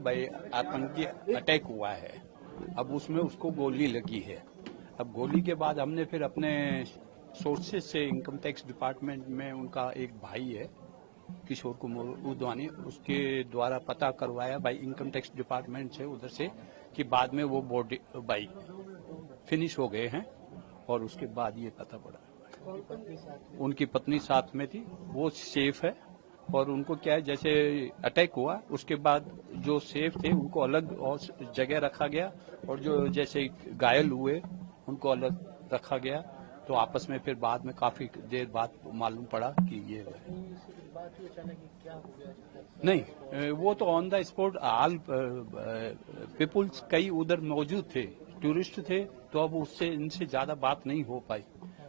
भाई आतंकी अटैक हुआ है, अब उसमें उसको गोली लगी है। अब गोली के बाद हमने फिर अपने सोर्सेज से इनकम टैक्स डिपार्टमेंट में उनका एक भाई है किशोर कुमार उदवानी, उसके द्वारा पता करवाया भाई इनकम टैक्स डिपार्टमेंट से उधर से कि बाद में वो बॉडी भाई फिनिश हो गए हैं। और उसके बाद ये पता पड़ा उनकी पत्नी साथ में थी, वो सेफ है। और उनको क्या है, जैसे अटैक हुआ उसके बाद जो सेफ थे उनको अलग और जगह रखा गया, और जो जैसे घायल हुए उनको अलग रखा गया। तो आपस में फिर बाद में काफी देर बाद मालूम पड़ा कि ये नहीं, वो तो on the spot all peoples कई उधर मौजूद थे, टूरिस्ट थे, तो अब उससे इनसे ज्यादा बात नहीं हो पाई।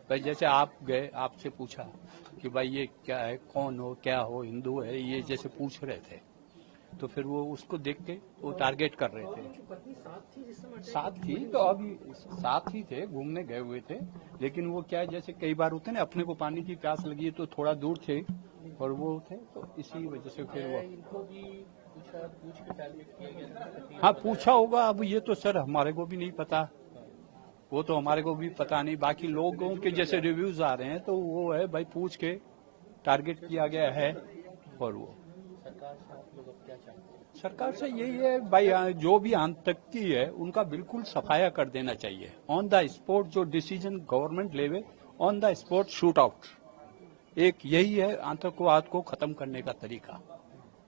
भाई जैसे आप गए, आपसे पूछा कि भाई ये क्या है, कौन हो, क्या हो, हिंदू है, ये जैसे पूछ रहे थे, तो फिर वो उसको देख के वो टारगेट कर रहे थे। साथ थी तो अभी साथ ही थे, घूमने गए हुए थे, लेकिन वो क्या है, जैसे कई बार होते ना, अपने को पानी की प्यास लगी है तो थोड़ा दूर थे और वो थे, तो इसी वजह से फिर वो हाँ पूछा होगा। अब ये तो सर हमारे को भी नहीं पता, वो तो हमारे को भी पता नहीं। बाकी लोगों के जैसे रिव्यूज आ रहे हैं तो वो है भाई पूछ के टारगेट किया गया है। और वो सरकार से यही है भाई, जो भी आतंकी है उनका बिल्कुल सफाया कर देना चाहिए। ऑन द स्पॉट जो डिसीजन गवर्नमेंट लेवे, on the spot shoot out, एक यही है आतंकवाद को खत्म करने का तरीका।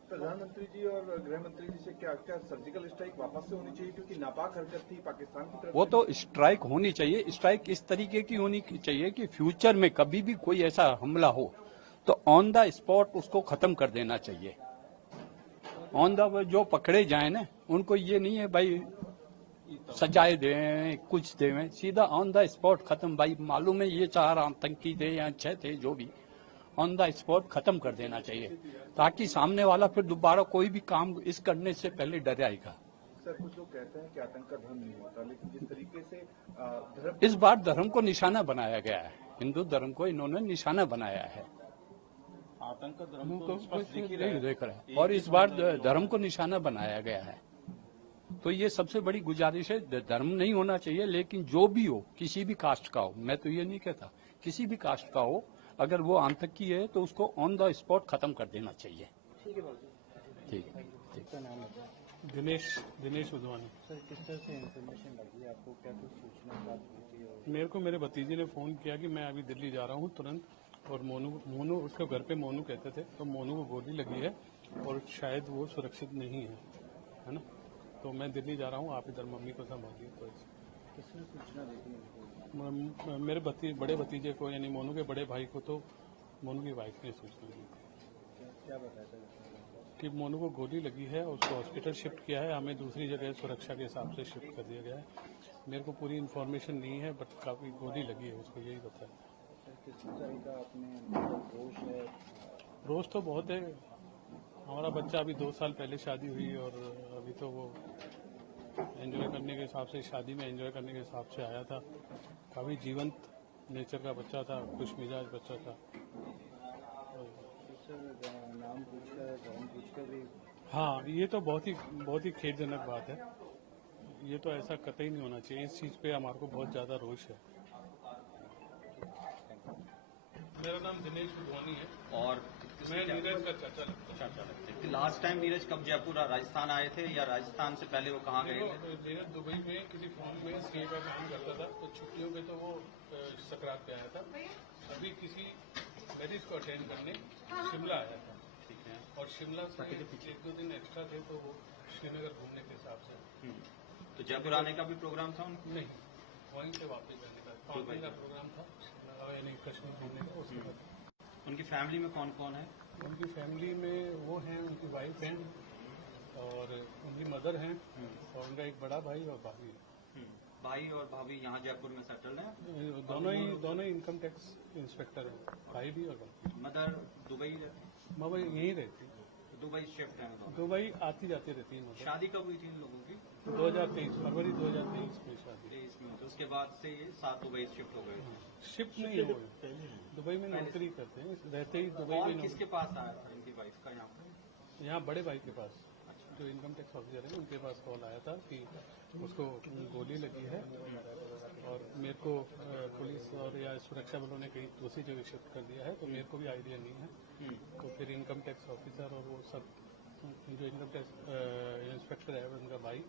प्रधानमंत्री जी और गृह मंत्री जी से क्या सर्जिकल स्ट्राइक वापस से होनी चाहिए, क्योंकि नापाक हरकत थी पाकिस्तान की तरफ? वो तो स्ट्राइक होनी चाहिए, स्ट्राइक इस तरीके की होनी चाहिए कि फ्यूचर में कभी भी कोई ऐसा हमला हो तो ऑन द स्पॉट उसको खत्म कर देना चाहिए। ऑन द जो पकड़े जाए ना, उनको ये नहीं है भाई सजाए दें, कुछ दें, सीधा ऑन द स्पॉट खत्म। भाई मालूम है ये 4 आतंकी थे या 6 थे, जो भी, ऑन द स्पॉट खत्म कर देना चाहिए, ताकि सामने वाला फिर दोबारा कोई भी काम इस करने से पहले डर आएगा। सर कुछ लोग कहते हैं कि आतंक का धर्म नहीं होता, लेकिन जिस तरीके से धर्म, इस बार धर्म को निशाना बनाया गया है, हिंदू धर्म को इन्होंने निशाना बनाया है। आतंक का धर्म तो देख रहे हैं, और इस बार धर्म को निशाना बनाया गया है। तो ये सबसे बड़ी गुजारिश है, धर्म नहीं होना चाहिए, लेकिन जो भी हो, किसी भी कास्ट का हो, मैं तो ये नहीं कहता, किसी भी कास्ट का हो, अगर वो आतंकी है तो उसको ऑन द स्पॉट खत्म कर देना चाहिए। ठीक है। दिनेश उदवानी। सर किस तरह से इन्फॉर्मेशन लगी आपको, क्या कुछ सूचना प्राप्त हुई थी? मेरे को मेरे भतीजे ने फोन किया कि मैं अभी दिल्ली जा रहा हूँ तुरंत, और मोनू उसके घर पे मोनू कहते थे, तो मोनू को गोली लगी है और शायद वो सुरक्षित नहीं है ना, तो मैं दिल्ली जा रहा हूँ, आप इधर मम्मी को संभालिए। तो किसने सूचना दी थी? मेरे बड़े भतीजे को, यानी मोनू के बड़े भाई को, तो मोनू की वाइफ ने सूचना दी थी। क्या बताया था कि मोनू को गोली लगी है, उसको हॉस्पिटल शिफ्ट किया है, हमें दूसरी जगह सुरक्षा के हिसाब से शिफ्ट कर दिया गया है। मेरे को पूरी इन्फॉर्मेशन नहीं है, बट काफ़ी गोली लगी है उसको, यही बताया। किस तरह का अपने रोष है? रोज तो बहुत है, हमारा बच्चा अभी 2 साल पहले शादी हुई, और अभी तो वो एंजॉय करने के हिसाब से, शादी में एंजॉय करने के हिसाब से आया था। काफ़ी जीवंत नेचर का बच्चा था, खुश मिजाज बच्चा था। नाम पूछकर, धर्म पूछकर भी? हाँ, ये तो बहुत ही खेदजनक बात है। ये तो ऐसा कतई नहीं होना चाहिए, इस चीज़ पे हमारे को बहुत ज़्यादा रोष है। मेरा नाम दिनेश उदवानी है और मैं नीरज का चाचा लगता हूँ। लास्ट टाइम नीरज कब जयपुर राजस्थान आए थे, या राजस्थान से पहले वो कहाँ गए थे? नीरज दुबई में किसी फॉर्म में सीए का काम करता था, तो छुट्टियों में तो वो सकरात पे आया था। अभी किसी मैरिज को अटेंड करने शिमला आया था। ठीक है। और शिमला से 1-2 दिन एक्स्ट्रा थे, तो वो श्रीनगर घूमने के हिसाब से। तो जयपुर आने का भी प्रोग्राम था उनका? नहीं, वहीं से वापस करने का 5 दिन का प्रोग्राम था, यानी कश्मीर घूमने का। उसके बाद उनकी फैमिली में कौन कौन है? उनकी फैमिली में वो हैं, उनकी वाइफ हैं और उनकी मदर हैं, और उनका एक बड़ा भाई और भाभी है। भाई और भाभी यहाँ जयपुर में सेटल्ड हैं? दोनों ही इनकम टैक्स इंस्पेक्टर हैं, भाई भी और भाभी। Mother Dubai? मगर यहीं रहती है, दुबई शिफ्ट है? दुबई आती जाती रहती है। मदर शादी कब हुई थी इन लोगों की? 2023 फरवरी 2023 में शादी। तो उसके बाद से ये 7 दुबई शिफ्ट हो गए थे? शिफ्ट नहीं हुए, दुबई में नौकरी करते हैं, रहते ही दुबई और में। किसके पास आया था इनकी वाइफ का यहाँ पे? यहाँ बड़े भाई के पास। अच्छा। जो इनकम टैक्स ऑफिसर है उनके पास कॉल आया था कि उसको गोली लगी है और मेरे को पुलिस और या सुरक्षा बलों ने कहीं दूसरी जगह शिफ्ट कर दिया है, तो मेरे को भी आइडिया नहीं है। तो फिर इनकम टैक्स ऑफिसर और वो सब जो इनकम टैक्स इंस्पेक्टर है उनका भाई,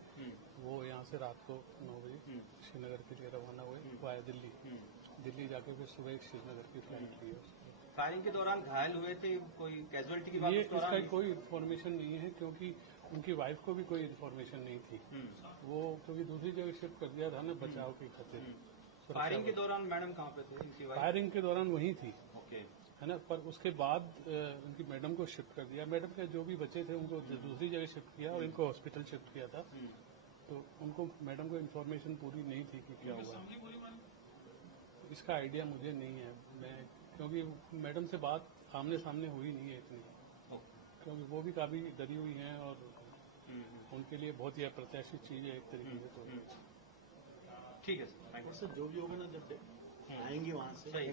वो यहाँ से रात को 9 बजे श्रीनगर के लिए रवाना हुए वाया दिल्ली। दिल्ली जाके फिर सुबह एक श्रीनगर की फ्लाइट ली है। फायरिंग के दौरान घायल हुए थे, कोई कैजुअलिटी की बात ये उस दौरान इसका कोई इन्फॉर्मेशन नहीं है, क्योंकि उनकी वाइफ को भी कोई इन्फॉर्मेशन नहीं थी। वो क्योंकि दूसरी जगह शिफ्ट कर दिया था ना बचाव के खातिर। फायरिंग के दौरान मैडम कहाँ पे थे? इनकी वाइफ? फायरिंग के दौरान वहीं थी, ओके। है ना, पर उसके बाद उनकी मैडम को शिफ्ट कर दिया। मैडम के जो भी बच्चे थे उनको दूसरी जगह शिफ्ट किया और इनको हॉस्पिटल शिफ्ट किया था। तो उनको मैडम को इन्फॉर्मेशन पूरी नहीं थी कि क्या हुआ। इसका आइडिया मुझे नहीं है, मैं क्योंकि मैडम से बात आमने सामने हुई नहीं है इतनी, क्योंकि वो भी काफी डरी हुई हैं और उनके लिए बहुत ही अप्रत्याशित चीज है एक तरीके से। तो ठीक है सर, थैंक यू। सर जो भी होगा ना जब आएंगे वहाँ से सही।